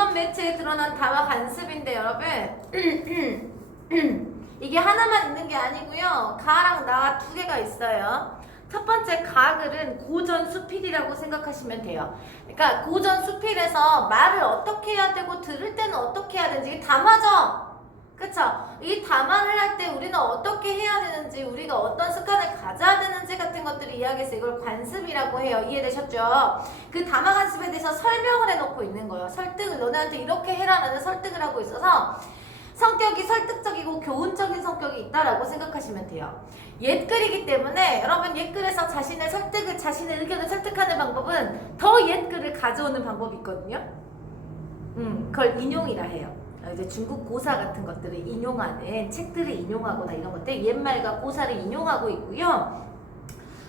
고전 매체에 드러난 담화 관습인데 여러분 이게 하나만 있는 게 아니고요. 가랑 나와 두 개가 있어요. 첫 번째 가글은 고전 수필이라고 생각하시면 돼요. 그러니까 고전 수필에서 말을 어떻게 해야 되고 들을 때는 어떻게 해야 되는지 이게 담화죠. 그쵸? 이 담화를 할 때 우리는 어떻게 해야 되는지 우리가 어떤 습관을 가져야 되는지 같은 것들을 이야기해서 이걸 관습이라고 해요. 이해되셨죠? 그 담화 관습에 대해서 설명을 해놓고 있는 거예요. 설득을 너네한테 이렇게 해라라는 설득을 하고 있어서 성격이 설득적이고 교훈적인 성격이 있다라고 생각하시면 돼요. 옛글이기 때문에 여러분 옛글에서 자신의 의견을 설득하는 방법은 더 옛글을 가져오는 방법이 있거든요. 그걸 인용이라 해요. 이제 중국 고사 같은 것들을 인용하는 책들을 인용하거나 이런 것들 옛말과 고사를 인용하고 있고요.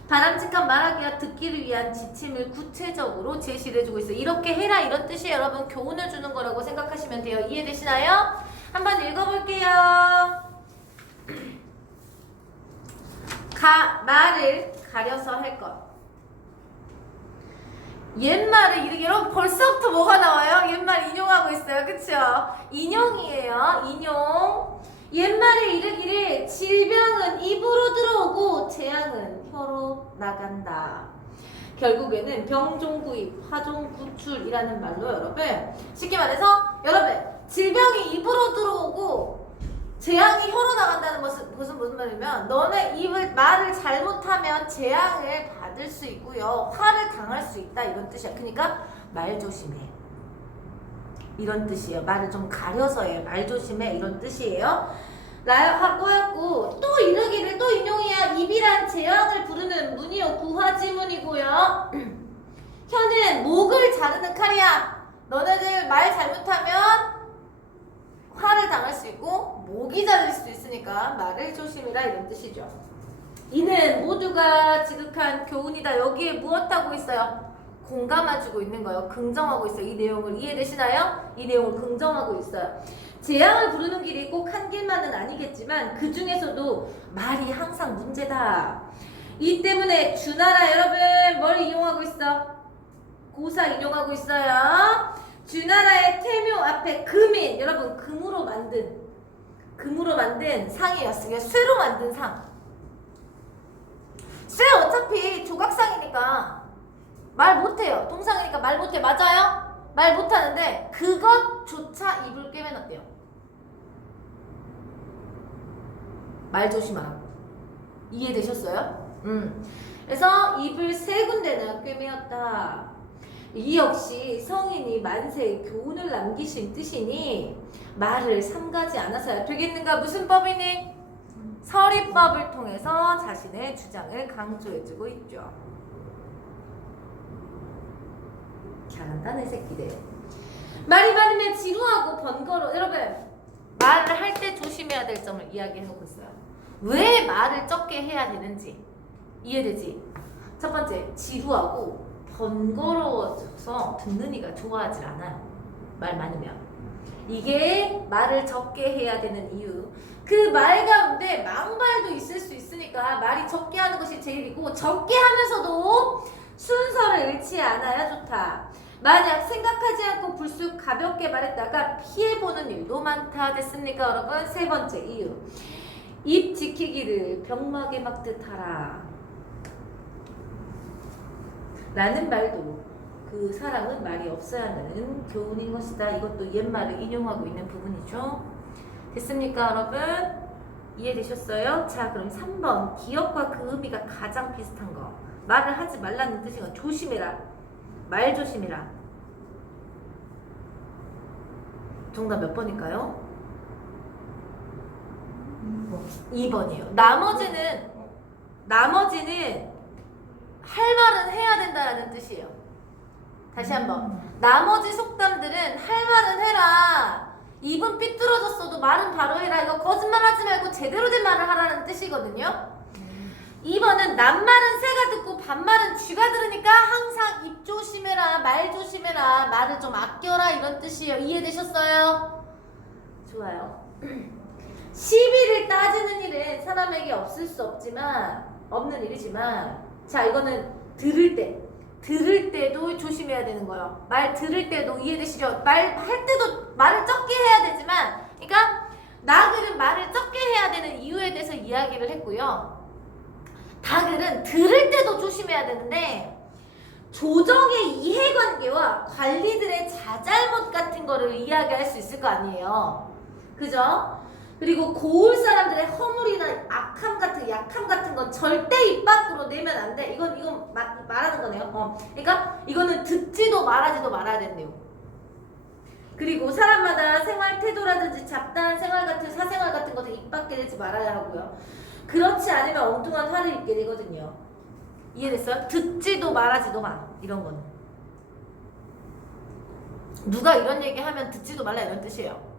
바람직한 말하기와 듣기를 위한 지침을 구체적으로 제시를 해주고 있어요. 이렇게 해라 이런 뜻이 여러분 교훈을 주는 거라고 생각하시면 돼요. 이해되시나요? 한번 읽어볼게요. 말을 가려서 할 것. 옛말을 이렇게 여러분 벌써부터 뭐가 나와요? 옛말 인용하고 있어요. 그쵸? 인용이에요. 인용. 옛말에 이르기를 질병은 입으로 들어오고 재앙은 혀로 나간다. 결국에는 병종구입, 화종구출이라는 말로 여러분 쉽게 말해서 여러분 질병이 입으로 들어오고 재앙이 혀로 나간다는 것은 무슨 말이냐면 너네 말을 잘못하면 재앙을 받을 수 있고요. 화를 당할 수 있다 이런 뜻이야. 그러니까 말 조심해. 이런 뜻이에요. 말을 좀 가려서 해. 말 조심해 이런 뜻이에요. 하고 했고 또 이르기를 또 인용이야. 입이란 재앙을 부르는 문이요 구화지문이고요. 혀는 목을 자르는 칼이야. 너네들 말 잘못하면 화를 당할 수 있고 목이 자를 수도 있으니까 말을 조심해라 이런 뜻이죠. 이는 모두가 지극한 교훈이다. 여기에 무엇하고 있어요? 공감해주고 있는 거예요. 긍정하고 있어요. 이 내용을 이해되시나요? 이 내용을 긍정하고 있어요. 재앙을 부르는 길이 꼭 한 길만은 아니겠지만 그 중에서도 말이 항상 문제다. 이 때문에 주나라 여러분 뭘 인용하고 있어? 고사 인용하고 있어요. 주나라의 태묘 앞에 금인 여러분 금으로 만든 상이었어요. 쇠로 만든 상. 쇠 어차피 조각상이니까 말 못해요. 동상이니까 말 못해. 맞아요? 말 못하는데 그것조차 입을 꿰매놨대요. 말 조심하라고. 이해되셨어요? 그래서 입을 3군데나 꿰매었다. 이 역시 성인이 만세의 교훈을 남기신 뜻이니 말을 삼가지 않아서야 되겠는가? 무슨 법이니? 서리법을 통해서 자신의 주장을 강조해주고 있죠. 잘한다 내 새끼들. 말이 많으면 지루하고 번거로워. 여러분 말을 할 때 조심해야 될 점을 이야기해놓고 있어요. 왜 말을 적게 해야 되는지 이해되지? 첫 번째 지루하고 번거로워져서 듣는 이가 좋아하질 않아요. 말 많으면. 이게 말을 적게 해야 되는 이유. 그 말 가운데 막말도 있을 수 있으니까 말이 적게 하는 것이 제일이고 적게 하면서도 순서를 잃지 않아야 좋다. 만약 생각하지 않고 불쑥 가볍게 말했다가 피해보는 일도 많다. 됐습니까 여러분? 3번째 이유. 입 지키기를 병마개 막듯 하라. 라는 말도 그 사람은 말이 없어야 한다는 교훈인 것이다. 이것도 옛말을 인용하고 있는 부분이죠. 됐습니까 여러분? 이해되셨어요? 자 그럼 3번 기억과 그 의미가 가장 비슷한 거. 말을 하지 말라는 뜻이건 조심해라. 말 조심해라. 정답 몇 번일까요? 2번이에요. 나머지는 할 말은 해야 된다는 뜻이에요. 다시 한번. 나머지 속담들은 할 말은 해라. 입은 삐뚤어졌어도 말은 바로 해라. 이거 거짓말 하지 말고 제대로 된 말을 하라는 뜻이거든요. 2번은 낱말은 새가 듣고 반말은 쥐가 들으니까 항상 입 조심해라. 말 조심해라. 말을 좀 아껴라. 이런 뜻이에요. 이해되셨어요? 좋아요. 시비를 따지는 일은 사람에게 없을 수 없는 일이지만 자 이거는 들을 때 들을 때도 조심해야 되는 거예요. 말 들을 때도 이해되시죠? 말할 때도 말을 적게 해야 되지만, 그러니까 나글은 말을 적게 해야 되는 이유에 대해서 이야기를 했고요. 다글은 들을 때도 조심해야 되는데 조정의 이해관계와 관리들의 자잘못 같은 거를 이야기할 수 있을 거 아니에요. 그죠? 그리고 고을 사람들의 허물이나 약함 같은 건 절대 입 밖으로 내면 안 돼. 이건 말하는 거네요. 그러니까 이거는 듣지도 말하지도 말아야 된대요. 그리고 사람마다 생활 태도라든지 잡다한 사생활 같은 것도 입 밖에 내지 말아야 하고요. 그렇지 않으면 엉뚱한 화를 입게 되거든요. 이해됐어요? 듣지도 말하지도 마. 이런 거는. 누가 이런 얘기하면 듣지도 말라 이런 뜻이에요.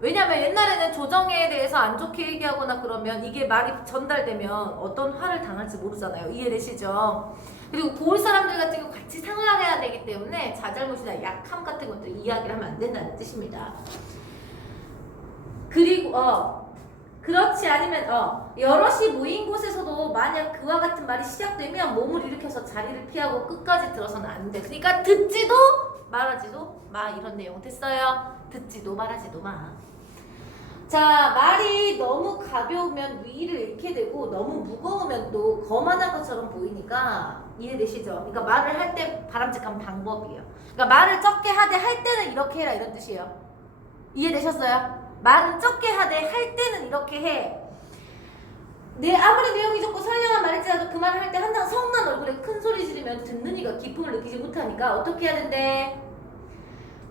왜냐면 옛날에는 조정에 대해서 안 좋게 얘기하거나 그러면 이게 말이 전달되면 어떤 화를 당할지 모르잖아요. 이해되시죠? 그리고 고을 사람들 같은 경우 같이 생활해야 되기 때문에 자잘못이나 약함 같은 것들 이야기를 하면 안 된다는 뜻입니다. 그리고 그렇지 않으면 여럿이 모인 곳에서도 만약 그와 같은 말이 시작되면 몸을 일으켜서 자리를 피하고 끝까지 들어서는 안 돼. 그러니까 듣지도 말하지도 마 이런 내용 됐어요? 듣지도 말하지도 마. 자, 말이 너무 가벼우면 위를 잃게 되고 너무 무거우면 또 거만한 것처럼 보이니까 이해되시죠? 그러니까 말을 할 때 바람직한 방법이에요. 그러니까 말을 적게 하되 할 때는 이렇게 해라 이런 뜻이에요. 이해되셨어요? 말은 적게 하되 할 때는 이렇게 해. 아무리 내용이 좋고 선량한 말일지라도 그 말을 할 때 항상 성난 얼굴에 큰 소리 지르면 듣는 이가 기쁨을 느끼지 못하니까 어떻게 해야 된대?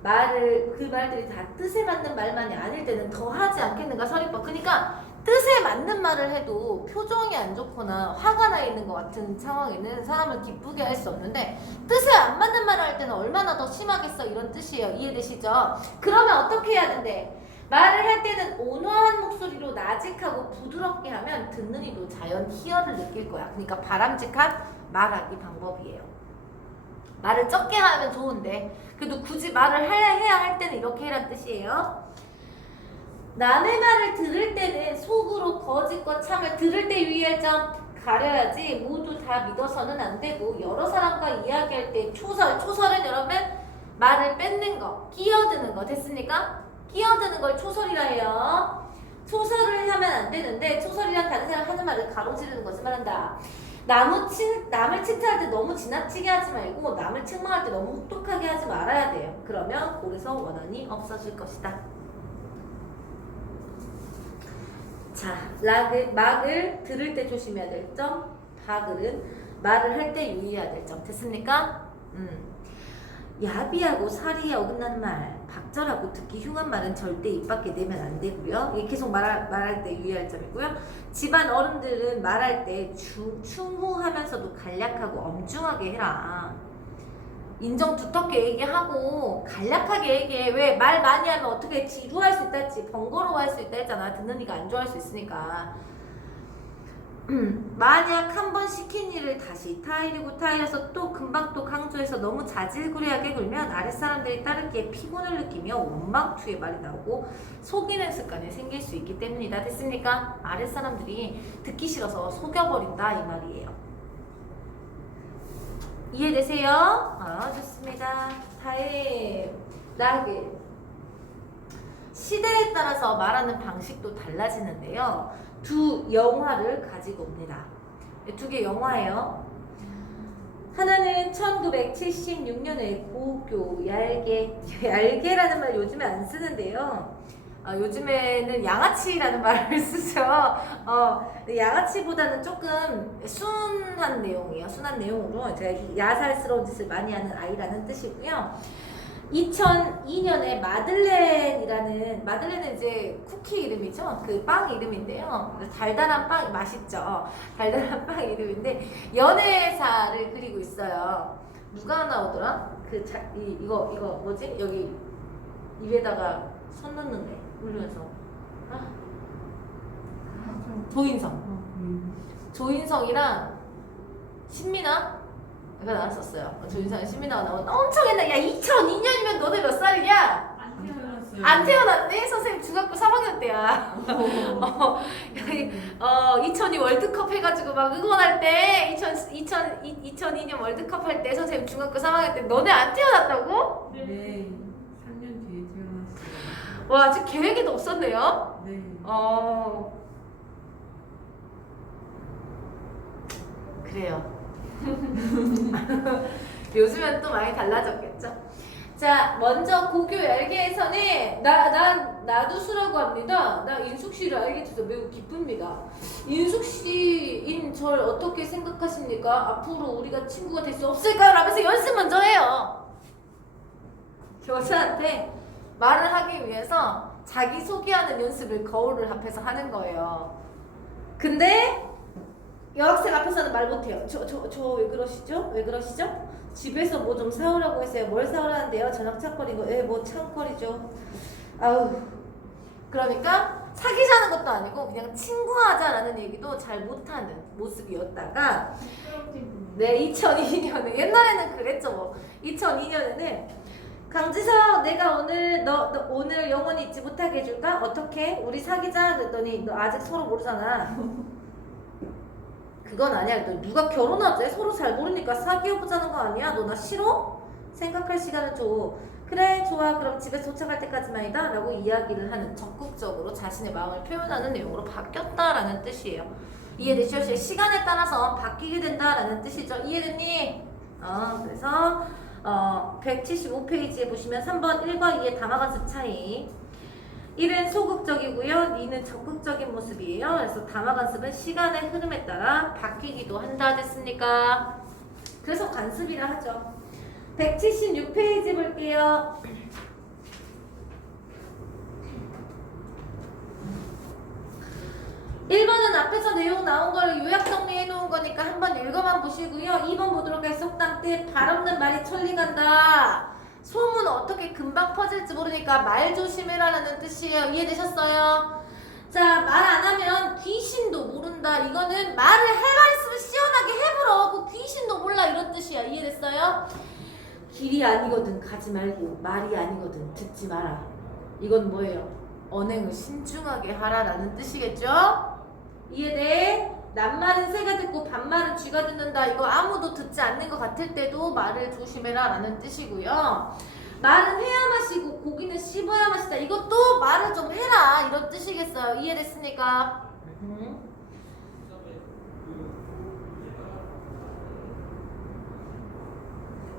그 말들이 다 뜻에 맞는 말만이 아닐 때는 더 하지 않겠는가 서리법. 그러니까 뜻에 맞는 말을 해도 표정이 안 좋거나 화가 나 있는 것 같은 상황에는 사람을 기쁘게 할 수 없는데 뜻에 안 맞는 말을 할 때는 얼마나 더 심하겠어 이런 뜻이에요. 이해되시죠? 그러면 어떻게 해야 된대? 말을 할 때는 온화한 목소리로 나직하고 부드럽게 하면 듣는 이도 자연 희열을 느낄 거야. 그러니까 바람직한 말하기 방법이에요. 말을 적게 하면 좋은데 그래도 굳이 말을 해야 할 때는 이렇게 해란 뜻이에요. 남의 말을 들을 때는 속으로 거짓과 참을 들을 때 유의할 점 가려야지 모두 다 믿어서는 안 되고 여러 사람과 이야기할 때 초설은 여러분 말을 뺏는 거, 끼어드는 거 됐습니까? 끼어드는 걸 초설이라 해요. 초설을 하면 안 되는데 초설이란 다른 사람 하는 말을 가로지르는 것을 말한다. 남을 칭찬할 때 너무 지나치게 하지 말고 남을 책망할 때 너무 혹독하게 하지 말아야 돼요. 그러면 골에서 원한이 없어질 것이다. 자, 막을 들을 때 조심해야 될 점, 바글은 말을 할 때 유의해야 될 점 됐습니까? 야비하고 사리에 어긋나는 말, 박절하고 듣기 흉한 말은 절대 입 밖에 내면 안 되고요. 이게 계속 말할 때 유의할 점이고요. 집안 어른들은 말할 때 충후하면서도 간략하고 엄중하게 해라. 인정 두텁게 얘기하고 간략하게 얘기해. 왜 말 많이 하면 어떻게 지루할 수 있다 했지, 번거로워할 수 있다 했잖아. 듣는 이가 안 좋아할 수 있으니까. 만약 한 번 시킨 일을 다시 타일이고 타일해서 또 금방 또 강조해서 너무 자질구레하게 굴면 아랫사람들이 따르기에 피곤을 느끼며 원망투의 말이 나오고 속이는 습관이 생길 수 있기 때문이다. 됐습니까? 아랫사람들이 듣기 싫어서 속여버린다 이 말이에요. 이해되세요? 좋습니다. 다음 나글 시대에 따라서 말하는 방식도 달라지는데요. 두 영화를 가지고 옵니다. 두 개 영화예요. 하나는 1976년에 고교 얄개라는 말 요즘에 안 쓰는데요. 요즘에는 양아치라는 말을 쓰죠. 양아치보다는 조금 순한 내용이에요. 순한 내용으로 제가 야살스러운 짓을 많이 하는 아이라는 뜻이고요. 2002년에 마들렌은 이제 쿠키 이름이죠. 그 빵 이름인데요. 달달한 빵 맛있죠. 달달한 빵 이름인데 연애사를 그리고 있어요. 누가 나오더라? 이거 뭐지? 여기 입에다가 손 넣는 애 울면서 조인성이랑 신민아 가 나왔었어요. 조인성이 신민아가 나온 엄청 옛날. 야 2002년이면 너네 몇 살이냐? 안 태어났네? 선생님 중학교 3학년 때야. 2002 월드컵 해가지고 막 응원할 때 2002년 월드컵 할 때 선생님 중학교 3학년 때 너네 안 태어났다고? 네. 3년 뒤에 태어났어요. 와 아직 계획에도 없었네요. 네. 그래요. 요즘엔 또 많이 달라졌겠죠. 자, 먼저 고교 열계에서는 나두수라고 합니다. 나 인숙 씨를 알게 돼서 매우 기쁩니다. 인숙 씨인 절 어떻게 생각하십니까? 앞으로 우리가 친구가 될 수 없을까요? 라면서 연습 먼저 해요. 교사한테 말을 하기 위해서 자기 소개하는 연습을 거울을 앞에서 하는 거예요. 근데 여학생 앞에서는 말 못해요. 저 왜 그러시죠? 왜 그러시죠? 집에서 뭐 좀 사오라고 했어요. 뭘 사오라는데요? 저녁 창거리고, 뭐 창거리죠. 아우. 그러니까 사귀자는 것도 아니고 그냥 친구하자라는 얘기도 잘 못하는 모습이었다가 네, 2002년에 옛날에는 그랬죠. 뭐. 2002년에는 강지석 내가 오늘 너 오늘 영원히 잊지 못하게 해줄까? 어떻게? 우리 사귀자 그랬더니 너 아직 서로 모르잖아. 그건 아니야. 너 누가 결혼하재? 서로 잘 모르니까 사귀어보자는 거 아니야? 너 나 싫어? 생각할 시간을 줘. 그래 좋아 그럼 집에 도착할 때까지만이다 라고 이야기를 하는 적극적으로 자신의 마음을 표현하는 내용으로 바뀌었다라는 뜻이에요. 이해되시죠? 시간에 따라서 바뀌게 된다라는 뜻이죠. 이해됐니? 그래서 175페이지에 보시면 3번 1과 2의 담화관습 차이. 1은 소극적이고요. 2는 적극적인 모습이에요. 그래서 담화관습은 시간의 흐름에 따라 바뀌기도 한다 됐습니까? 그래서 관습이라 하죠. 176페이지 볼게요. (1번은) 앞에서 내용 나온 걸 요약 정리해 놓은 거니까 한번 읽어만 보시고요. 2번 보도록 할 속담 뜻 발없는 말이 천리간다. 소문 어떻게 금방 퍼질지 모르니까 말 조심해라라는 뜻이에요. 이해되셨어요? 자, 말 안 하면 귀신도 모른다. 이거는 말을 할 말 있으면 시원하게 해보러. 그 귀신도 몰라 이런 뜻이야. 이해됐어요? 길이 아니거든 가지 말고 말이 아니거든 듣지 마라. 이건 뭐예요? 언행을 신중하게 하라라는 뜻이겠죠? 이해돼? 낱말은 새가 듣고 반말은 쥐가 듣는다. 이거 아무도 듣지 않는 것 같을 때도 말을 조심해라 라는 뜻이고요. 말은 해야 마시고 고기는 씹어야 마시다. 이것도 말을 좀 해라 이런 뜻이겠어요. 이해됐습니까?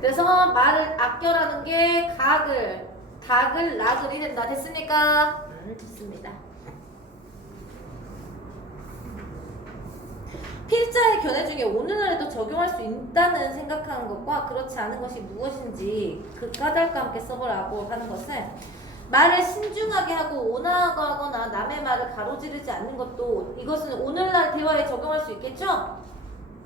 그래서 말을 아껴라는 게 닭을 락을이 된다. 됐습니까? 됐습니다. 필자의 견해 중에 오늘날에도 적용할 수 있다는 생각하는 것과 그렇지 않은 것이 무엇인지 그 까닭과 함께 써보라고 하는 것은 말을 신중하게 하고 온화하게 하거나 남의 말을 가로지르지 않는 것도 이것은 오늘날 대화에 적용할 수 있겠죠?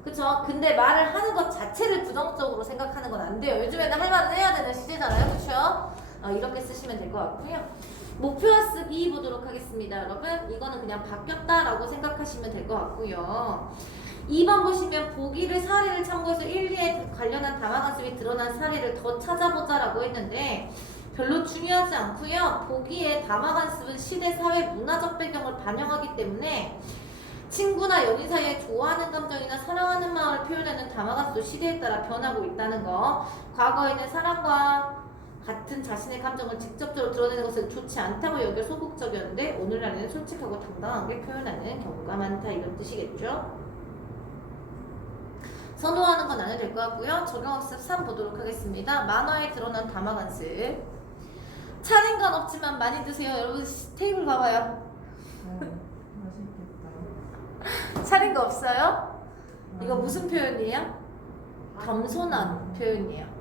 그쵸? 근데 말을 하는 것 자체를 부정적으로 생각하는 건 안 돼요. 요즘에는 할 말은 해야 되는 시대잖아요. 그쵸? 이렇게 쓰시면 될 것 같고요. 목표학습 2 보도록 하겠습니다. 여러분 이거는 그냥 바뀌었다라고 생각하시면 될 것 같고요. 2번 보시면 보기를 사례를 참고해서 1, 2에 관련한 담화관습이 드러난 사례를 더 찾아보자 라고 했는데 별로 중요하지 않고요. 보기에 담화관습은 시대, 사회, 문화적 배경을 반영하기 때문에 친구나 연인 사이에 좋아하는 감정이나 사랑하는 마음을 표현하는 담화관습도 시대에 따라 변하고 있다는 거. 과거에는 사랑과 같은 자신의 감정을 직접적으로 드러내는 것은 좋지 않다고 여겨 소극적이었는데 오늘날에는 솔직하고 당당하게 표현하는 경우가 많다 이런 뜻이겠죠. 선호하는 건 안 해도 될 것 같고요. 적용학습 3 보도록 하겠습니다. 만화에 드러난 담화관습. 차린 건 없지만 많이 드세요. 여러분 테이블 봐봐요. 맛있겠다. 차린 거 없어요? 이거 무슨 표현이에요? 겸손한 표현이에요.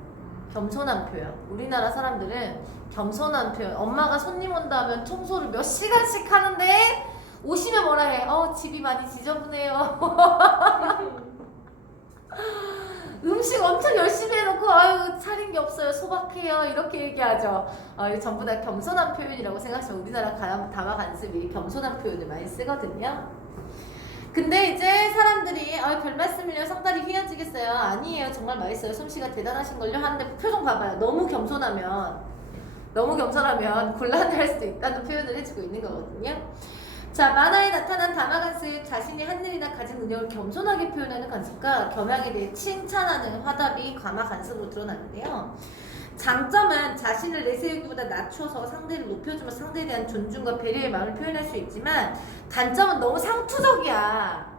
겸손한 표현. 우리나라 사람들은 겸손한 표현. 엄마가 손님 온다 하면 청소를 몇 시간씩 하는데 오시면 뭐라 해? 집이 많이 지저분해요. 음식 엄청 열심히 해놓고 아유 차린 게 없어요. 소박해요. 이렇게 얘기하죠. 이거 전부 다 겸손한 표현이라고 생각하시면 우리나라 담화관습이 겸손한 표현을 많이 쓰거든요. 근데 이제 사람들이 별 말씀을요 성달이 휘어지겠어요. 아니에요. 정말 맛있어요. 솜씨가 대단하신걸요 하는데 표정 봐봐요. 너무 겸손하면 너무 겸손하면 곤란할 수도 있다는 표현을 해주고 있는 거거든요. 자, 만화에 나타난 담화간섭, 자신이 한 일이나 가진 능력을 겸손하게 표현하는 간섭과 겸양에 대해 칭찬하는 화답이 감화간섭으로 드러나는데요. 장점은 자신을 내세우기보다 낮춰서 상대를 높여주며 상대에 대한 존중과 배려의 마음을 표현할 수 있지만 단점은 너무 상투적이야.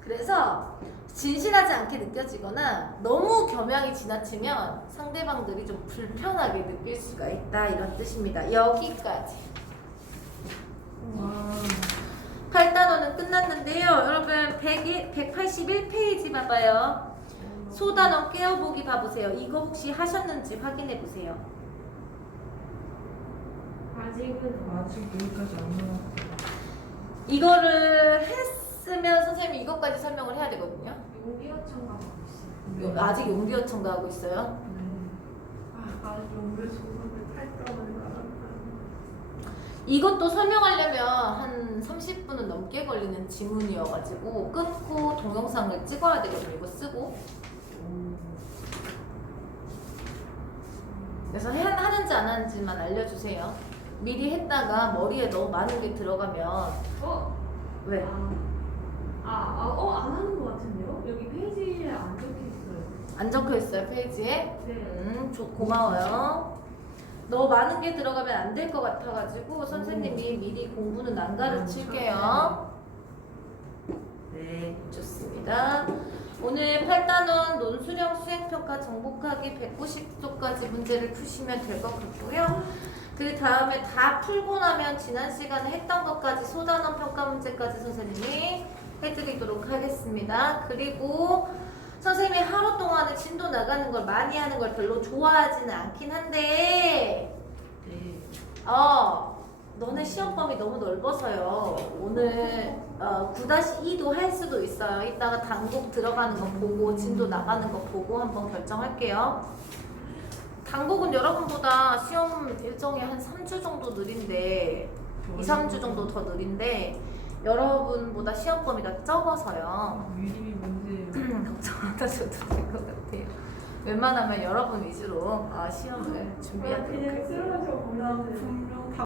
그래서 진실하지 않게 느껴지거나 너무 겸양이 지나치면 상대방들이 좀 불편하게 느낄 수가 있다, 이런 뜻입니다. 여기까지. 와. 8단원은 끝났는데요. 여러분 181페이지 봐봐요. 소단원 깨어보기 봐보세요. 이거 혹시 하셨는지 확인해보세요. 아직 여기까지 안 나왔어요. 이거를 했으면 선생님이 이것까지 설명을 해야 되거든요. 용기어청 가고 있어요. 아직 용기어 첨가하고 있어요. 아직 연구에 소문을 탈당을 나갔다. 이것도 설명하려면 한 30분은 넘게 걸리는 지문이어가지고 끊고 동영상을 찍어야 되거든요. 이거 쓰고. 그래서 하는지 안 하는지만 알려주세요. 미리 했다가 머리에 너무 많은 게 들어가면 왜? 안 하는 것 같은데요? 여기 페이지에 안 적혀 있어요. 안 적혀 있어요 페이지에? 네. 고마워요. 너무 많은 게 들어가면 안 될 것 같아가지고 선생님이 미리 공부는 안 가르칠게요. 네, 좋습니다. 오늘 8단원 논수령 수행평가 정복하기 190쪽까지 문제를 푸시면 될 것 같고요. 그 다음에 다 풀고 나면 지난 시간에 했던 것까지 소단원 평가 문제까지 선생님이 해드리도록 하겠습니다. 그리고 선생님이 하루 동안에 진도 나가는 걸 많이 하는 걸 별로 좋아하지는 않긴 한데 네. 너네 시험 범위 너무 넓어서요. 오늘 9-2도 할 수도 있어요. 이따가 단곡 들어가는 거 보고 진도 나가는 거 보고 한번 결정할게요. 단곡은 여러분보다 시험 일정이 한 3주 정도 느린데 2-3주 정도 더 느린데 여러분보다 시험 범위가 적어서요. 미리 문제예요. 걱정 안 하셔도 될 것 같아요. 웬만하면 여러분 위주로 시험을 준비하도록 그냥 할게요. 쓰러져 보나 분명